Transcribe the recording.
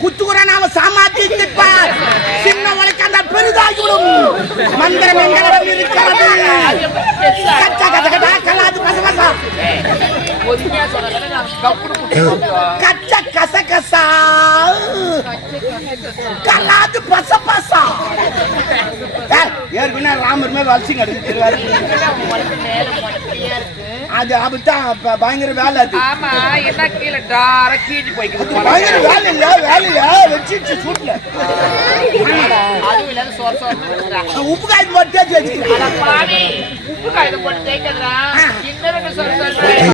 குத்துக்குற நாம சாமாத்தி சின்ன உழைக்க அந்த பெரிதாகி விடும் மந்திரம் எங்களிடம் இருக்கிறது அது எப்படி பெருசா? கச்சா கச்சா கச்சா கலாது பச பசா ஏய், பொறுமையா சொன்னதானே நான் கப்புனு குடிப்பேன். கச்ச கச கசா. கலாது பச பசா. ஏற்கனவே ராமர் மேல வலசிங்க எடுத்துருவாரு என்னடா உன் உலக்கு மேல மொட்டையா இருக்கு? அது அப்படித்தான் பயங்கர வேலை அது. ஆமா என்ன கீழே டார கீழி போய்க்குது பயங்கர வேலை இல்ல வேலையில வச்சிருச்சு சூட்ல அதுவும் இல்லாத சொர. உப்பு காய்ச்சி போட்டு தேய்ச்சி வச்சுக்கிறேன். உப்பு. இன்னும் ரெண்டு சொர சொரன்னு